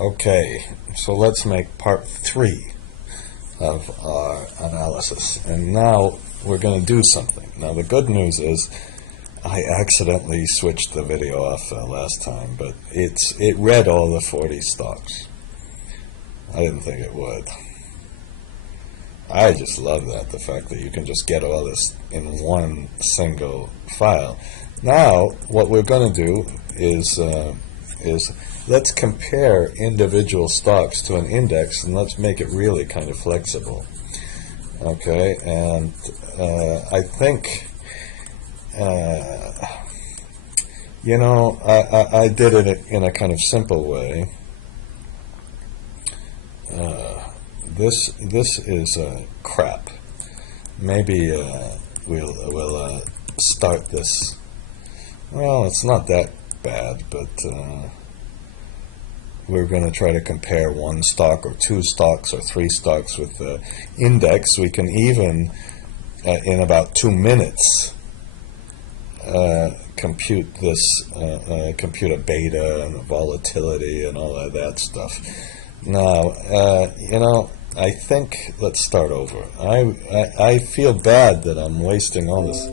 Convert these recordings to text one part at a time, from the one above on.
Okay, so let's make part 3 of our analysis. And now we're going to do something. Now the good news is I accidentally switched the video off last time, but it read all the 40 stocks. I didn't think it would. I just love that, the fact that you can just get all this in one single file. Now what we're going to do is let's compare individual stocks to an index, and let's make it really kind of flexible. Okay, and I think you know, I did it in a kind of simple way. This is crap. Maybe we'll start this. Well, it's not that bad, but we're going to try to compare one stock or two stocks or three stocks with the index. We can even, in about 2 minutes, compute this, compute a beta and a volatility and all of that stuff. Now, you know, I think let's start over. I feel bad that I'm wasting all this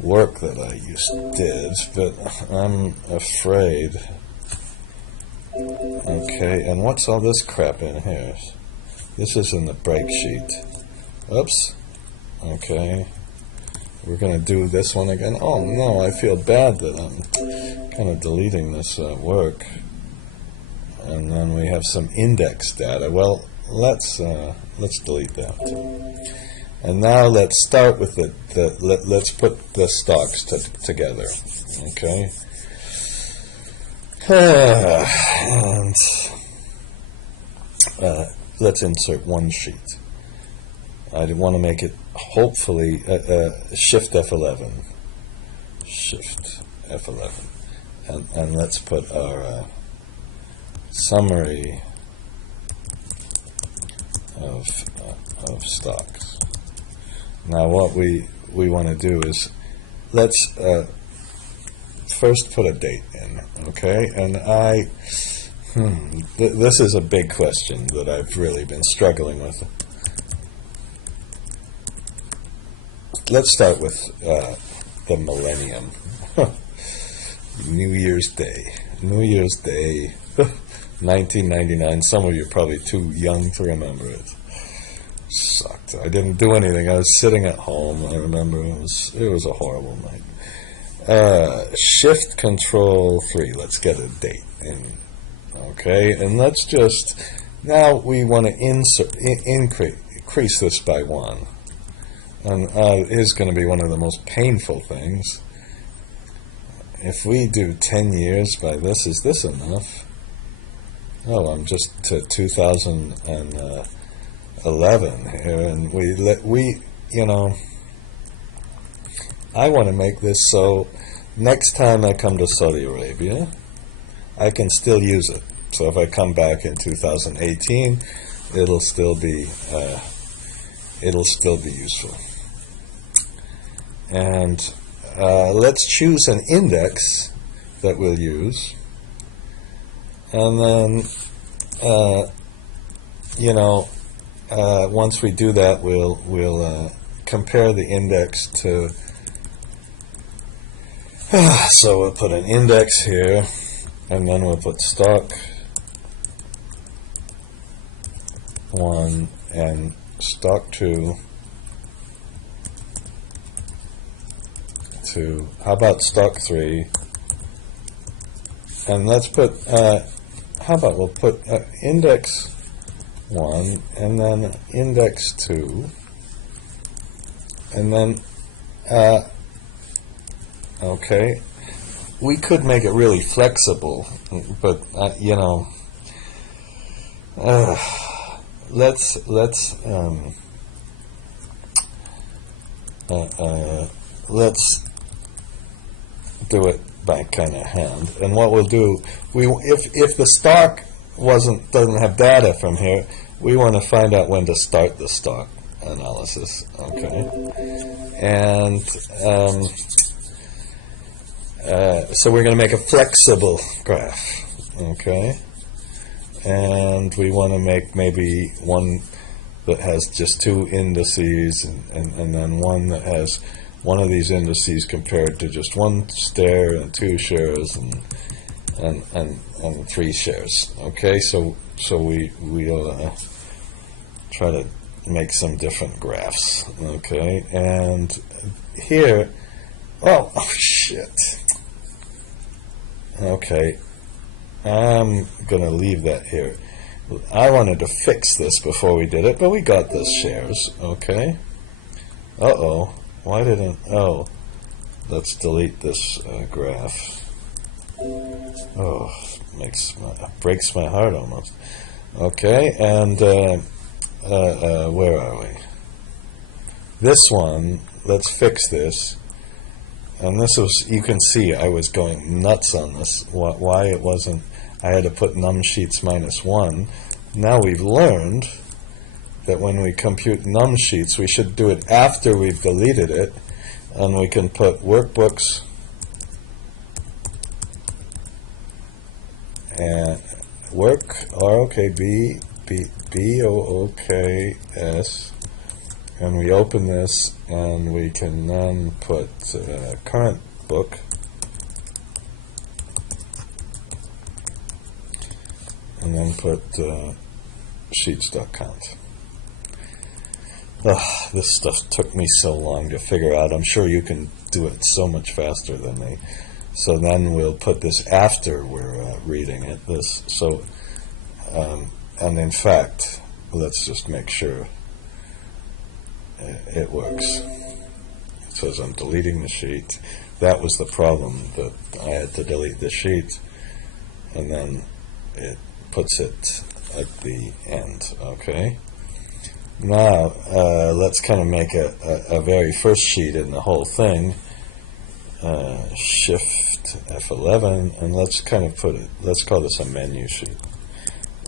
work that I did, but I'm afraid. Okay, and what's all this crap in here? This is in the break sheet. Oops. Okay. We're going to do this one again. Oh no, I feel bad that I'm kind of deleting this work. And then we have some index data. Well, let's delete that. And now let's start with let's put the stocks together. Okay. And let's insert one sheet. I want to make it hopefully Shift F11. Shift F11. And let's put our summary of stocks. Now what we want to do is let's first put a date in, okay? And this is a big question that I've really been struggling with. Let's start with the millennium. New Year's Day. New Year's Day, 1999. Some of you are probably too young to remember it. Sucked. I didn't do anything. I was sitting at home. I remember it was a horrible night. Shift Control 3. Let's get a date in. Okay, and let's just now we want to increase this by 1. And it is going to be one of the most painful things. If we do 10 years by this, is this enough? Oh, I'm just to 2011 here, and we you know, I want to make this so next time I come to Saudi Arabia, I can still use it. So if I come back in 2018, it'll still be useful. And let's choose an index that we'll use, and then you know, once we do that, we'll compare the index to. So we'll put an index here, and then we'll put stock 1 and stock 2. How about stock 3? And let's put, how about we'll put index 1 and then index 2, and then, okay, we could make it really flexible, but, you know, let's do it by kind of hand. And what we'll do, if the stock doesn't have data from here, we want to find out when to start the stock analysis. Okay, and so we're going to make a flexible graph. Okay, and we want to make maybe one that has just two indices, and then one that has one of these indices compared to just one share and two shares and three shares. Okay, so we'll try to make some different graphs. Okay, and here, oh shit. Okay, I'm gonna leave that here. I wanted to fix this before we did it, but we got this shares. Okay. Uh-oh. Why didn't... Oh. Let's delete this graph. Oh, breaks my heart almost. Okay, and where are we? This one, let's fix this. And this was, you can see I was going nuts on this. Why it wasn't... I had to put num sheets -1. Now we've learned that when we compute num sheets, we should do it after we've deleted it, and we can put workbooks and work BOOKS, and we open this, and we can then put current book. And then put sheets.count. This stuff took me so long to figure out. I'm sure you can do it so much faster than me. So then we'll put this after we're reading it. And in fact, let's just make sure it works. It says I'm deleting the sheet. That was the problem, that I had to delete the sheet, and then it puts it at the end. Okay, now let's kind of make a very first sheet in the whole thing. Shift F11, and let's kind of put it, let's call this a menu sheet.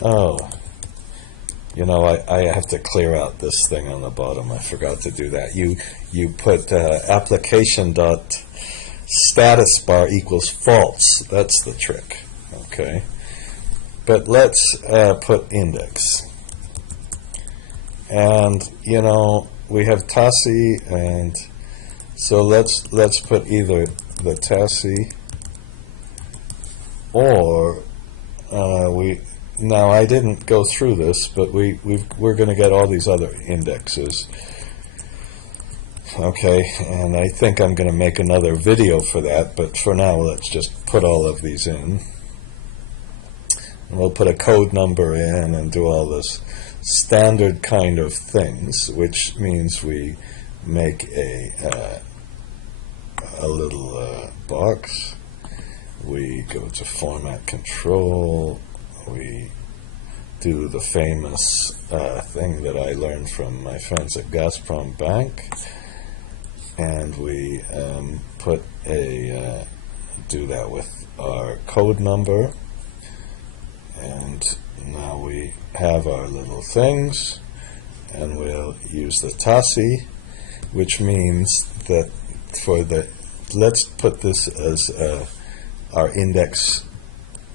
Oh, you know, I have to clear out this thing on the bottom. I forgot to do that. You put application dot status bar equals false. That's the trick. Okay. But let's put index. And, you know, we have TASI, and so let's put either the TASI or now I didn't go through this, but we're going to get all these other indexes. Okay, and I think I'm going to make another video for that, but for now let's just put all of these in. And we'll put a code number in and do all this standard kind of things, which means we make a little box. We go to format control. We do the famous thing that I learned from my friends at Gazprom Bank, and we put do that with our code number. And now we have our little things, and we'll use the TASI, which means that for the, let's put this as our index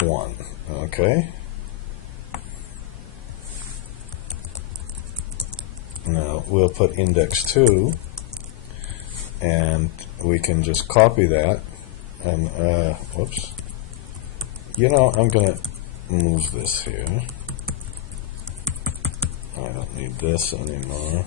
1, okay? Now we'll put index 2, and we can just copy that, and whoops, you know, I'm gonna move this here. I don't need this anymore.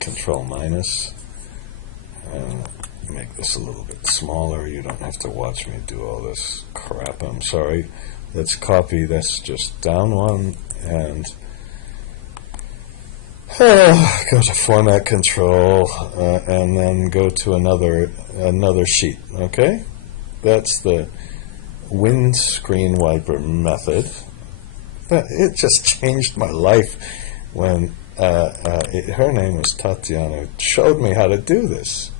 Control minus. Make this a little bit smaller. You don't have to watch me do all this crap. I'm sorry. Let's copy this just down one and go to format control and then go to another sheet. Okay. That's the windscreen wiper method. It just changed my life when her name was Tatiana, showed me how to do this.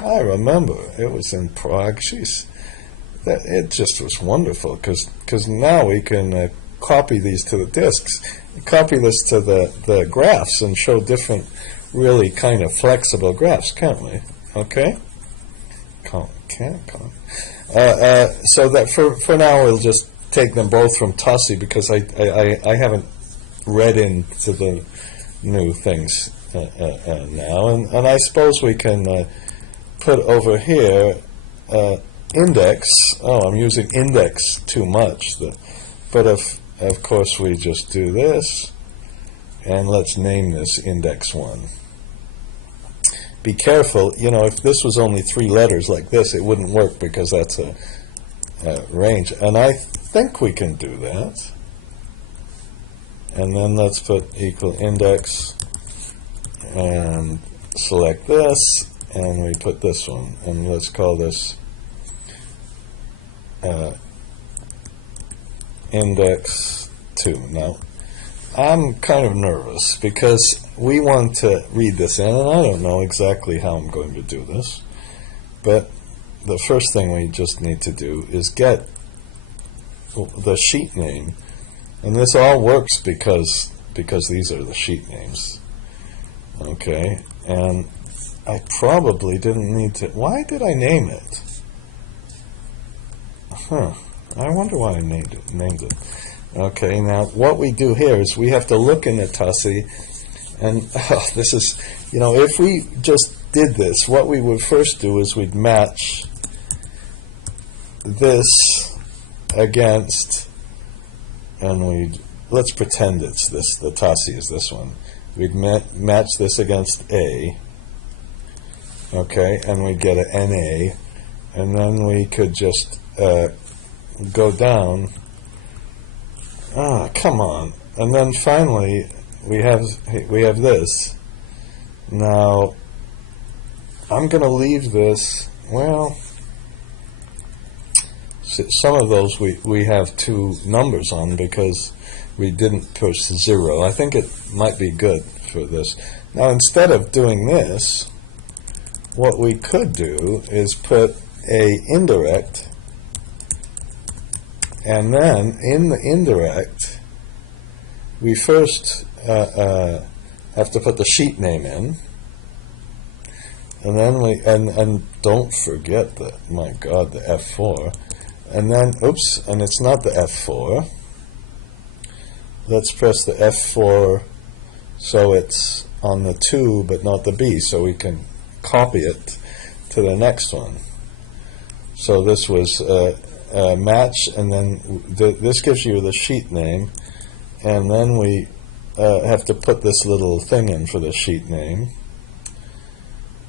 I remember it was in Prague. It just was wonderful because now we can copy these to the disks, copy this to the graphs, and show different, really kind of flexible graphs, can't we? Okay. can't come. So that for now we'll just take them both from Tussie, because I haven't read into the new things now, and I suppose we can put over here index. Oh, I'm using index too much, but of course we just do this, and let's name this index 1. Be careful, if this was only 3 letters like this, it wouldn't work, because that's a range, and I think we can do that. And then let's put equal index and select this, and we put this one, and let's call this index 2. Now, I'm kind of nervous because we want to read this in, and I don't know exactly how I'm going to do this, but the first thing we just need to do is get the sheet name, and this all works because these are the sheet names. Okay, and I probably didn't need to. Why did I name it? I wonder why I named it. Okay, now what we do here is we have to look in the Tussie, and this is, if we just did this, what we would first do is we'd match this against, and let's pretend it's this, the Tussie is this one. We'd match this against A, okay, and we'd get an NA, and then we could just go down. Come on. And then finally we have this. Now I'm going to leave this, well, some of those we have 2 numbers on because we didn't push 0. I think it might be good for this. Now instead of doing this, what we could do is put a indirect, and then in the indirect we first have to put the sheet name in, and then and don't forget the, my God, the F4, and then oops, and it's not the F4. Let's press the F4 so it's on the 2 but not the B, so we can copy it to the next one. So this was match, and then this gives you the sheet name, and then we have to put this little thing in for the sheet name,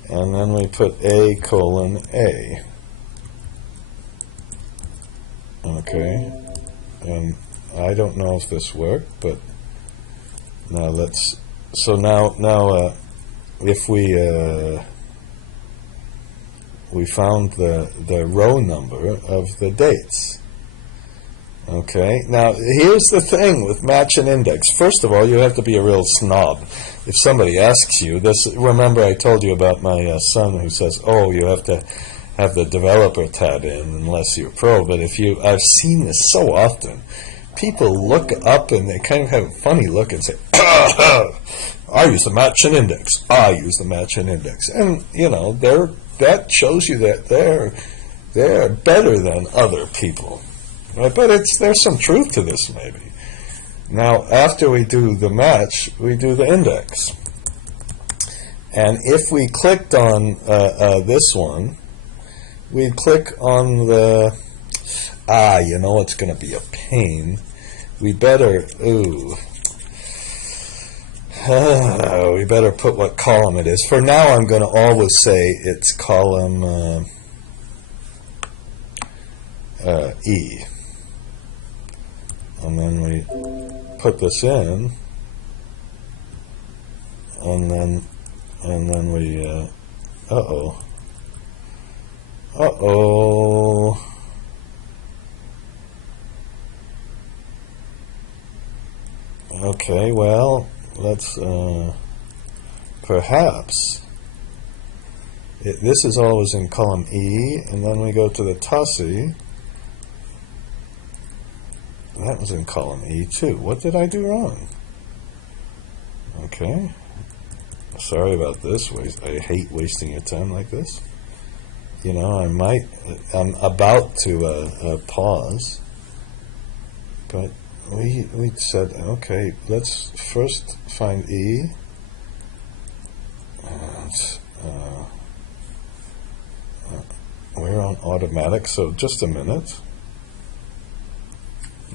and then we put A:A. Okay, and I don't know if this worked, but now let's, so now if we found the row number of the dates. Okay, now here's the thing with match and index. First of all, you have to be a real snob. If somebody asks you this, remember I told you about my son who says, oh, you have to have the developer tab in unless you're pro. But I've seen this so often. People look up and they kind of have a funny look and say, I use the match and index. I use the match and index. And, that shows you that they're better than other people. Right? But there's some truth to this, maybe. Now, after we do the match, we do the index. And if we clicked on this one, we'd click on the, it's going to be a pain. We better, we better put what column it is. For now, I'm going to always say it's column E. And then we put this in, and then we, Okay, well, let's, perhaps, this is always in column E, and then we go to the Tussie. That was in column E too. What did I do wrong? Okay. Sorry about this. I hate wasting your time like this. you know, I'm about to pause, but we said, okay, let's first find E, and we're on automatic, so just a minute.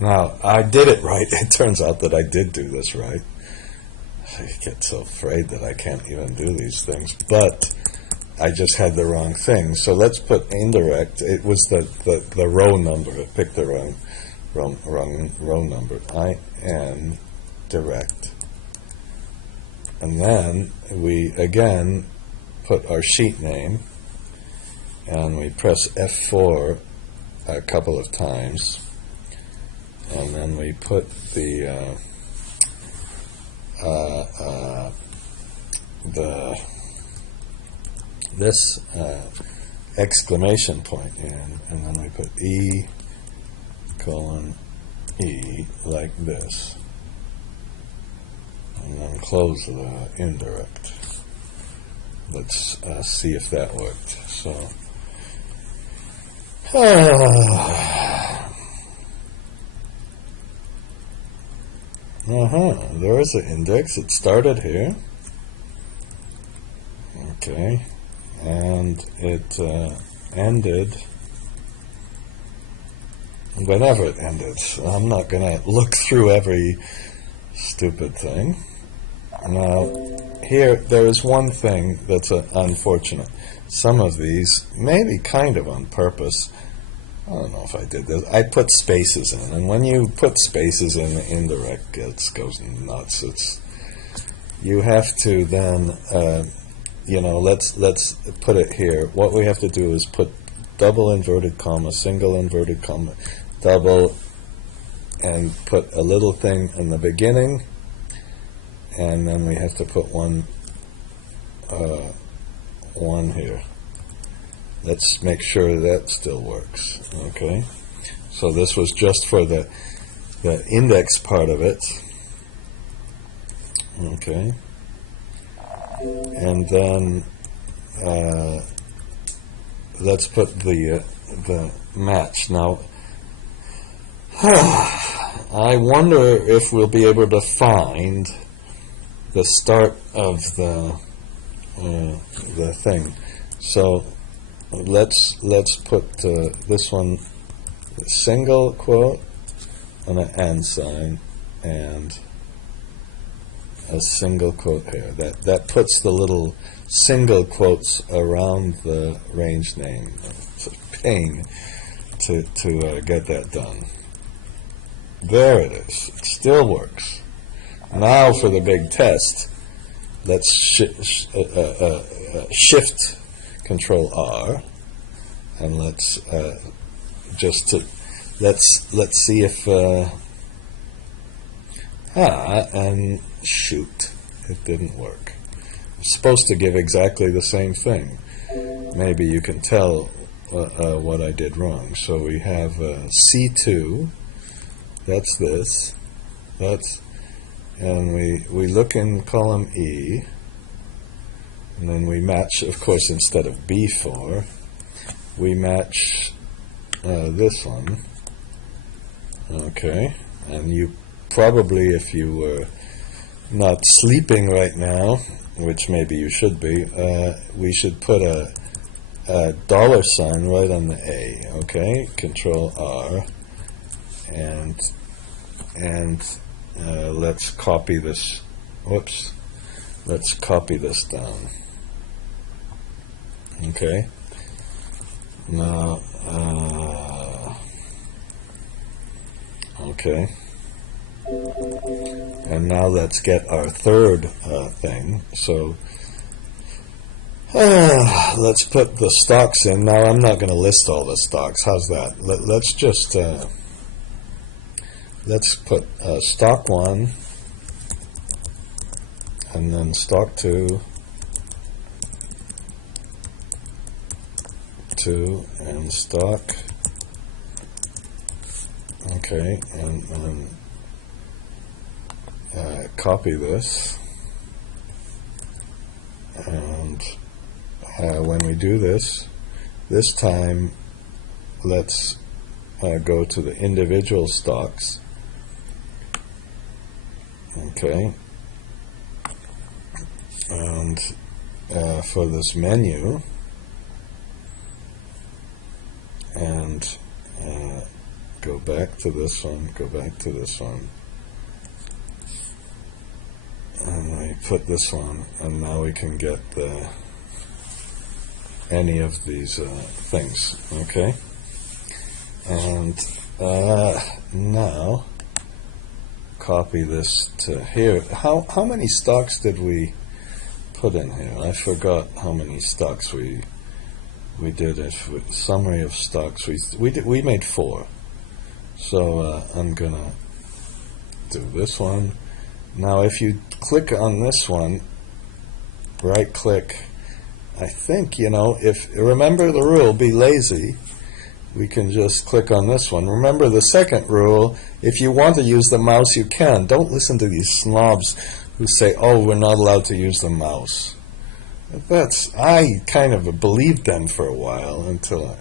Now, I did it right. It turns out that I did do this right. I get so afraid that I can't even do these things, but I just had the wrong thing. So let's put indirect. It was the row number. I picked the wrong row number. IN direct. And then we again put our sheet name, and we press F4 a couple of times, and then we put the this exclamation point in, and then we put E colon E like this, and then close the indirect. Let's see if that worked. So there is an index. It started here. Okay. And it ended whenever it ended. I'm not going to look through every stupid thing. Now, here, there is one thing that's unfortunate. Some of these, maybe kind of on purpose, I don't know if I did this, I put spaces in, and when you put spaces in the indirect, it goes nuts. You have to then, you know, let's put it here. What we have to do is put double inverted comma, single inverted comma, double, and put a little thing in the beginning, and then we have to put one here. Let's make sure that still works. Okay, so this was just for the index part of it. Okay, and then let's put the match. Now, I wonder if we'll be able to find the start of the thing. So let's put this one single quote and an and sign and a single quote here. That puts the little single quotes around the range name. It's a pain to get that done. There it is. It still works. Now for the big test, let's shift Control R, and let's let's see if and shoot, it didn't work. It's supposed to give exactly the same thing. Maybe you can tell what I did wrong. So we have C2. That's this. And we look in column E, and then we match, of course, instead of B4, we match this one. Okay, and you probably, if you were not sleeping right now, which maybe you should be, we should put a dollar sign right on the A. Okay, Control R, and let's copy this. Whoops. Let's copy this down. Okay. Now, okay. And now let's get our third thing. So, let's put the stocks in. Now, I'm not going to list all the stocks. How's that? Let's just... let's put stock 1, and then stock 2, and stock. Okay, and copy this. And when we do this, This time, let's go to the individual stocks. Okay. And for this menu, and go back to this one, go back to this one, and we put this one, and now we can get any of these things, okay? And now copy this to here. How many stocks did we put in here? I forgot how many stocks we did. Summary of stocks. We made 4. So I'm gonna do this one. Now, if you click on this one, right click. I think, remember the rule, be lazy. We can just click on this one. Remember the second rule, if you want to use the mouse, you can. Don't listen to these snobs who say, oh, we're not allowed to use the mouse. I kind of believed them for a while until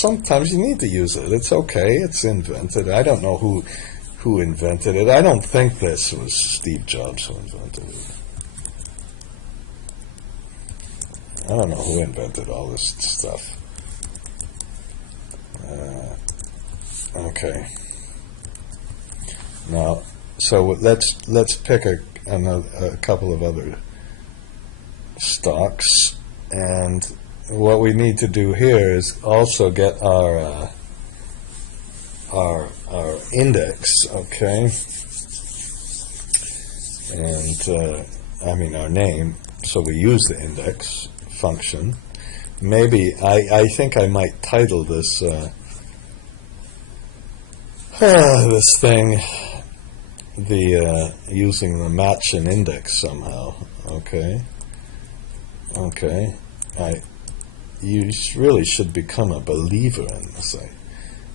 sometimes you need to use it. It's okay, it's invented. I don't know who invented it. I don't think this was Steve Jobs who invented it. I don't know who invented all this stuff. Okay. Now, so let's pick a couple of other stocks, and what we need to do here is also get our index, okay, and our name. So we use the index function. Maybe I think I might title this this thing using the match and index somehow. Okay. You really should become a believer in this.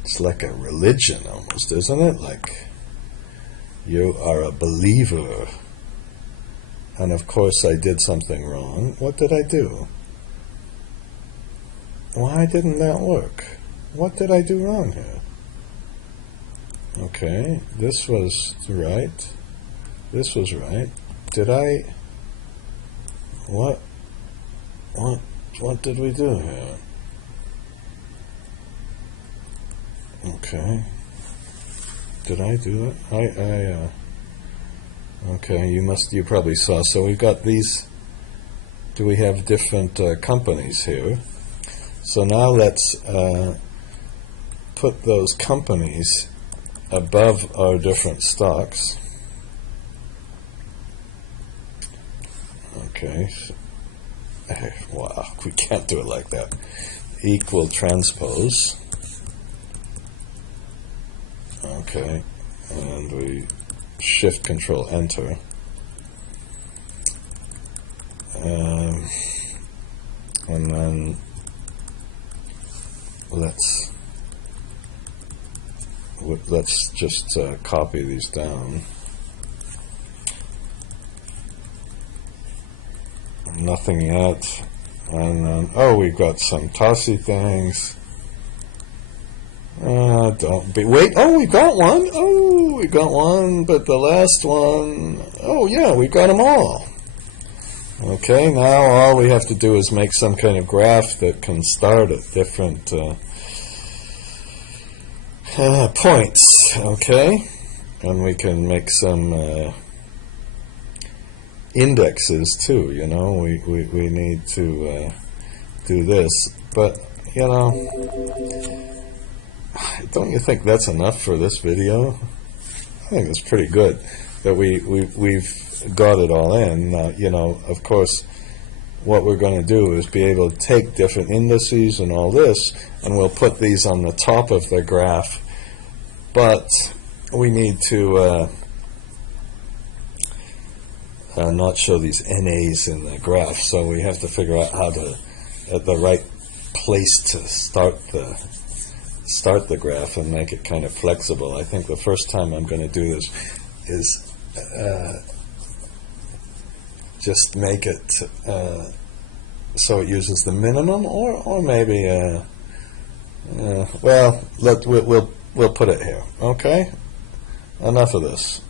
It's like a religion almost, isn't it? Like you are a believer. And of course I did something wrong. What did I do? Why didn't that work? What did I do wrong here? Okay, this was right. This was right. Did I... What did we do here? Okay. Did I do that? Okay, you probably saw. So we've got these. Do we have different companies here? So now let's put those companies above our different stocks. Okay. Wow, we can't do it like that. Equal transpose. Okay, and we Shift Control Enter. And then let's just copy these down. Nothing yet. And then, we've got some tossy things. Don't be, wait, we got one. We got one, but the last one, yeah, we got them all. Okay, now all we have to do is make some kind of graph that can start at different points, okay? And we can make some indexes too, we need to do this, but don't you think that's enough for this video? I think it's pretty good that we've got it all in. Of course, what we're going to do is be able to take different indices and all this, and we'll put these on the top of the graph, but we need to not show these NAs in the graph, so we have to figure out how to, at the right place to start the graph and make it kind of flexible. I think the first time I'm going to do this is just make it so it uses the minimum, or maybe well, we'll put it here. Okay, enough of this.